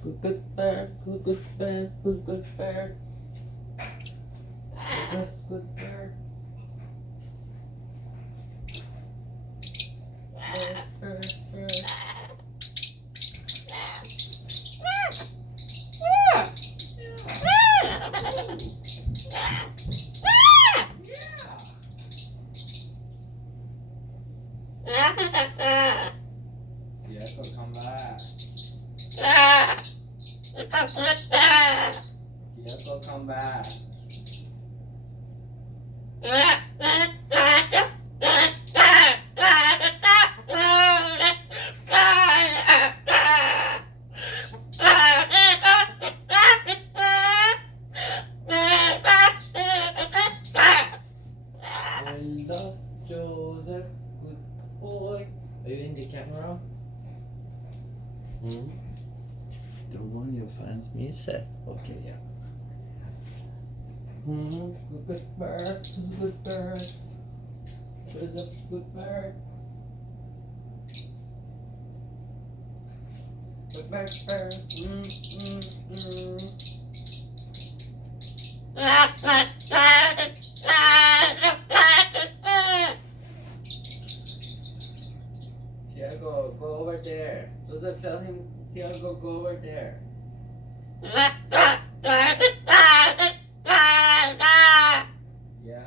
Good bird, good bird, good bird. That's good bird. Bird. Yes, I'll come back. Yes, I'll come back. I love Joseph, good boy. Are you in the camera? The one your fans music. Okay, yeah. Good bird, good bird. Joseph's good bird. Good bird, bird. Tiago, go over there. Joseph, tell him, Tiago, go over there. Yeah.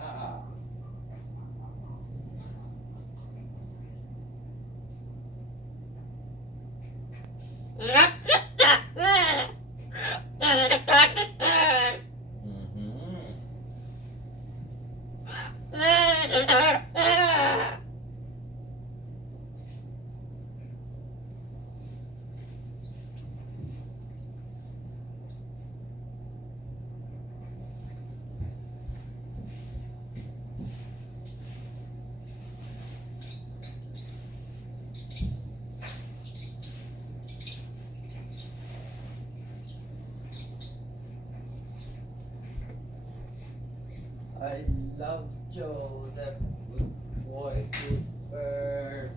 I love Joseph, good boy, good bird.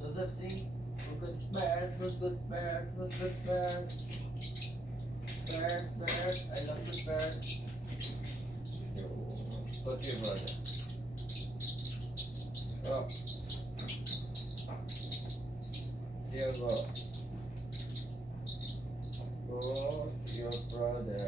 Joseph, sing. Good bird, who's good bird, who's good bird. Bird, bird, I love good bird. Go to your brother. Go. Here go. Go to your brother.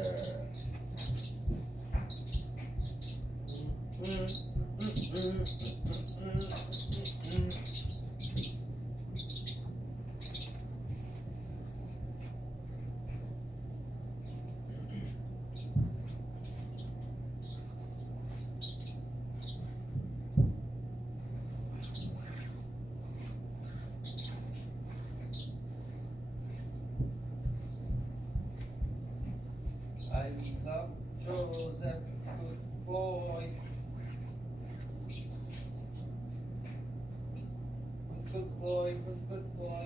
I love Joseph, good boy. Who's good boy, who's good boy.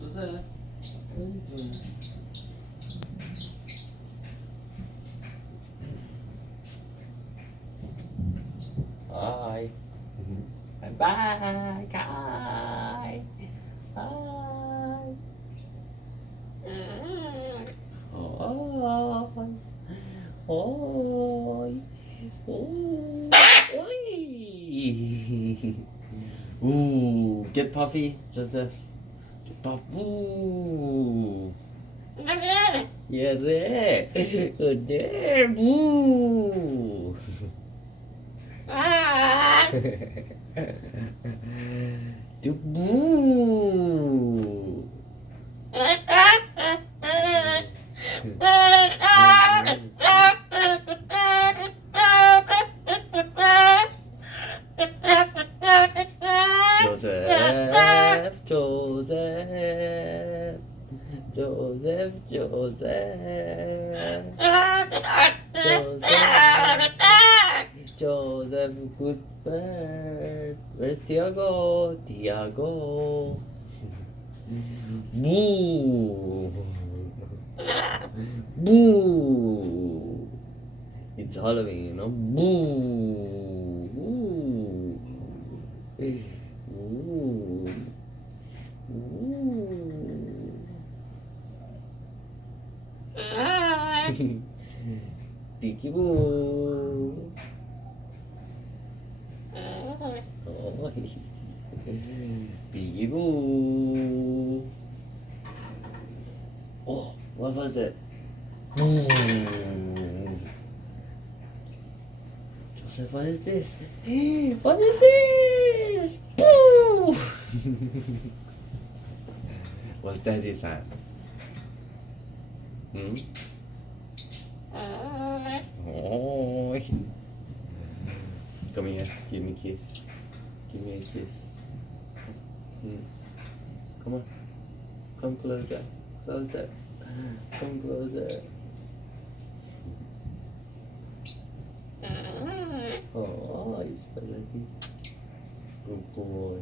Joseph, what are you doing? Bye. Bye, Kai. Bye. Oi. Oi. Oi. Ooh, get Puffy, Joseph. Get Puff. Ooh. Yeah, there. Good there. Ooh. Do boo. Joseph, Joseph, Joseph, Joseph, Joseph, Joseph, good bird. Where's Tiago? Tiago. Boo. Boo. It's Halloween, you know? Boo. Ooh. Ooh. Ooh. Tiki boo. Oh. Piggy boo. Oh, what was it? Boo. Joseph, what is this? What is this? Boo! What's Daddy's hand? Hmm? Oh. Come here, give me a kiss. Give me a kiss. Come on. Come closer. Closer. Come closer. Oh, he's so lucky. Good boy.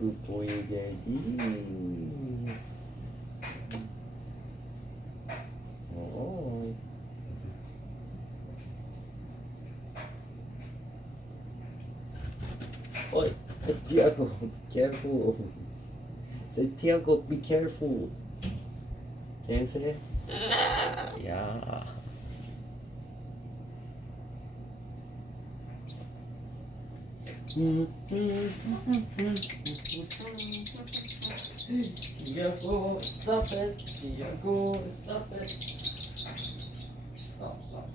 Good boy, Daddy. Oh. Oh, Tiago, careful. Say, Tiago, be careful. Can you say it? Yeah. Tiago, stop it. Tiago, stop it. Stop. Stop.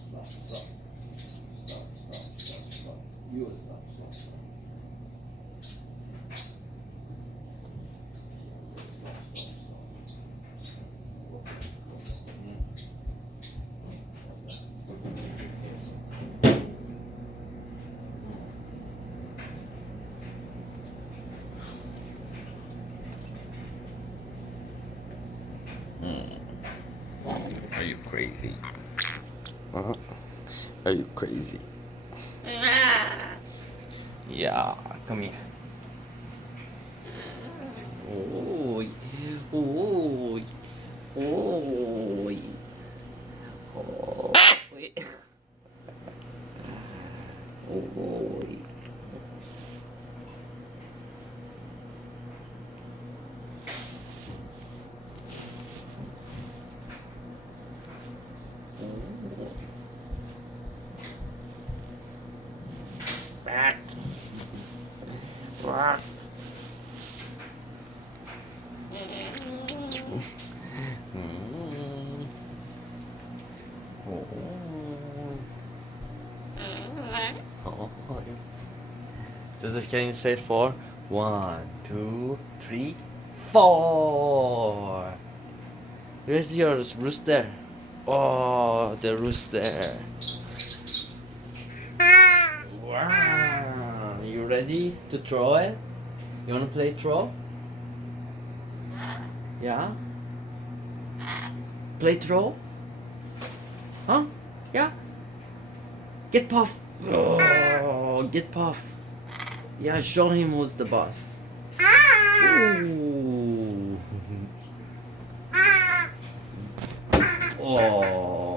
You stop. Are you crazy? Huh? Are you crazy? Yeah, come here. Oi, oi, oi, oi, oi. Back. Back. Joseph, can you say 4? 1, 2, 3, 4. Where's your rooster? Oh, the rooster. Wow. You ready to throw it? You wanna play throw? Yeah? Play throw? Huh? Yeah? Get Puff! Oh, get Puff. Yeah, show him who's the boss. Ooh. Oh.